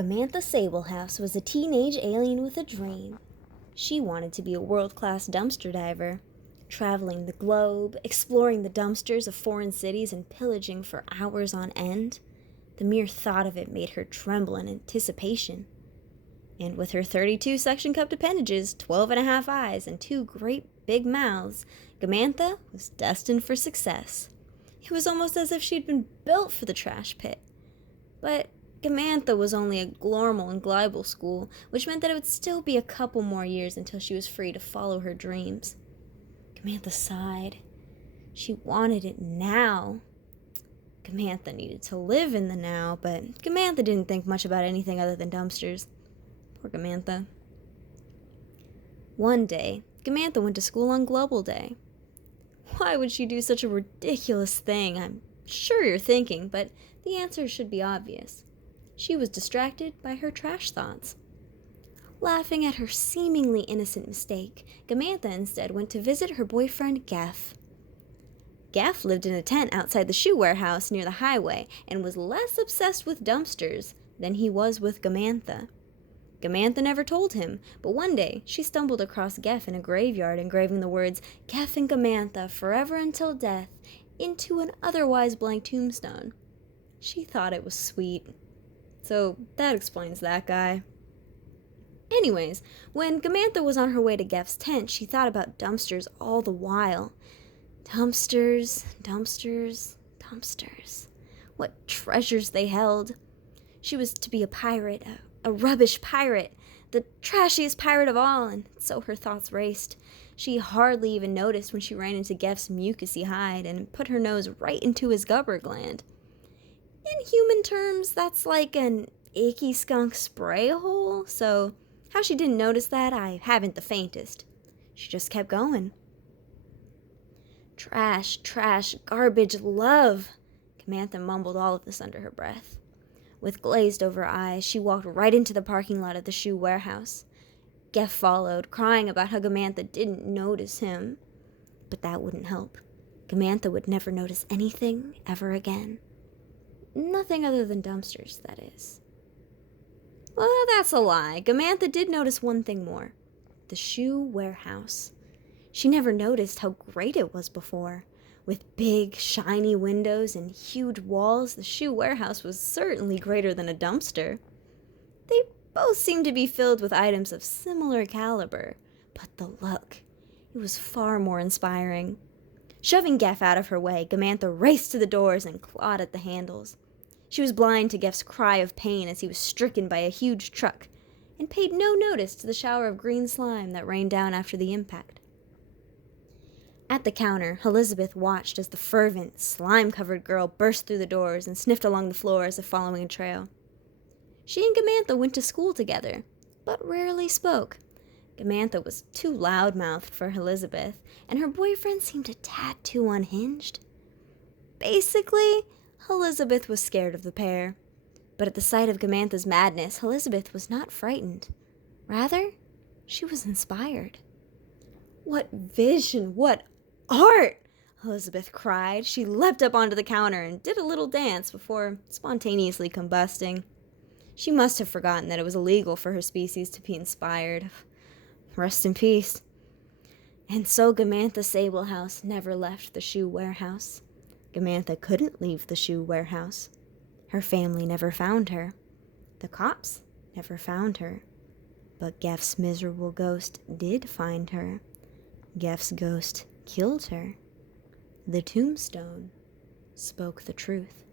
Gamantha Sablehouse was a teenage alien with a dream. She wanted to be a world-class dumpster diver, traveling the globe, exploring the dumpsters of foreign cities, and pillaging for hours on end. The mere thought of it made her tremble in anticipation. And with her 32 suction-cupped appendages, 12 and a half eyes, and 2 great big mouths, Gamantha was destined for success. It was almost as if she'd been built for the trash pit. But Gamantha was only a Glormal and Glibal school, which meant that it would still be a couple more years until she was free to follow her dreams. Gamantha sighed. She wanted it now. Gamantha needed to live in the now, but Gamantha didn't think much about anything other than dumpsters. Poor Gamantha. One day, Gamantha went to school on Global Day. Why would she do such a ridiculous thing? I'm sure you're thinking, but the answer should be obvious. She was distracted by her trash thoughts. Laughing at her seemingly innocent mistake, Gamantha instead went to visit her boyfriend, Geff. Geff lived in a tent outside the shoe warehouse near the highway and was less obsessed with dumpsters than he was with Gamantha. Gamantha never told him, but one day she stumbled across Geff in a graveyard engraving the words, "Geff and Gamantha, forever until death," into an otherwise blank tombstone. She thought it was sweet. So that explains that guy. Anyways, when Gamantha was on her way to Geff's tent, she thought about dumpsters all the while. Dumpsters, dumpsters, dumpsters. What treasures they held. She was to be a pirate, a rubbish pirate, the trashiest pirate of all, and so her thoughts raced. She hardly even noticed when she ran into Geff's mucousy hide and put her nose right into his gubber gland. In human terms, that's like an icky skunk spray hole, so how she didn't notice that, I haven't the faintest. She just kept going. Trash, trash, garbage, love. Gamantha mumbled all of this under her breath. With glazed-over eyes, she walked right into the parking lot of the shoe warehouse. Geff followed, crying about how Gamantha didn't notice him. But that wouldn't help. Gamantha would never notice anything ever again. Nothing other than dumpsters, that is. Well, that's a lie. Gamantha did notice one thing more. The shoe warehouse. She never noticed how great it was before. With big, shiny windows and huge walls, the shoe warehouse was certainly greater than a dumpster. They both seemed to be filled with items of similar caliber, but the look, it was far more inspiring. Shoving Geff out of her way, Gamantha raced to the doors and clawed at the handles. She was blind to Geff's cry of pain as he was stricken by a huge truck, and paid no notice to the shower of green slime that rained down after the impact. At the counter, Elizabeth watched as the fervent, slime-covered girl burst through the doors and sniffed along the floor as if following a trail. She and Gamantha went to school together, but rarely spoke. Gamantha was too loud-mouthed for Elizabeth, and her boyfriend seemed a tad too unhinged. Basically, Elizabeth was scared of the pair. But at the sight of Gamantha's madness, Elizabeth was not frightened. Rather, she was inspired. "What vision! What art!" Elizabeth cried. She leapt up onto the counter and did a little dance before spontaneously combusting. She must have forgotten that it was illegal for her species to be inspired. Rest in peace. And so Gamantha Sablehouse never left the shoe warehouse. Gamantha couldn't leave the shoe warehouse. Her family never found her. The cops never found her. But Geff's miserable ghost did find her. Geff's ghost killed her. The tombstone spoke the truth.